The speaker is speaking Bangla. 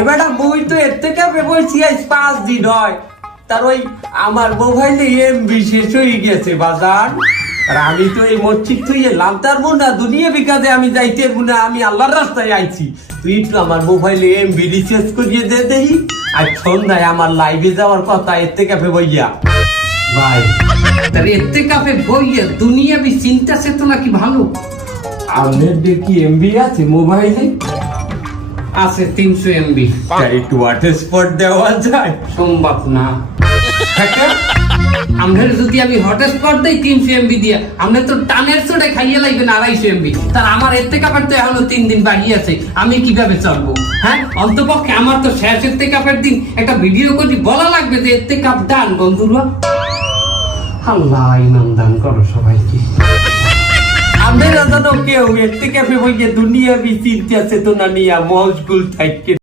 এবার বই তো এর থেকে বলছি আজ 5 দিন হয়, তার ওই আমার মোবাইলে এমবি শেষ হয়ে গেছে বাজার। আর আমি তো এই মসজিদ তুই লামতার না দুনিয়া বিকাজে আমি যাইতে না, আমি আল্লাহর রাস্তায় আইছি। তুই একটু আমার মোবাইলে এমবি রিচার্জ করিয়ে দে দেই। আর সন্ধ্যায় আমার লাইভে যাওয়ার কথা এর থেকে বইয়া ভাই, তার এর থেকে বইয়া দুনিয়া বি চিন্তা চেতনা কি ভালো। আপনার দেখি এমবি আছে মোবাইলে? আছে 300 এমবি। একটু হটস্পট দেওয়া যায়? সম্ভব না। আমাদের যদি আমি হটস্পট দেই 300 এমবি দিয়ে, আমরা তো টানের চোটে খাইয়ে লাগবে না 250 এমবি। তার আমার এর থেকে তো এখনো 3 দিন বাকি আছে, আমি কিভাবে চলবো? হ্যাঁ, অন্তপক্ষে আমার তো শেষের থেকে দিন একটা ভিডিও করে বলা লাগবে যে এর থেকে দান বন্ধুরা। আল্লাহ ইমান দান করো সবাইকে। আমাদের কেউ এর থেকে দুনিয়া বি চিন্তা চেতনা নিয়ে মশগুল থাকে।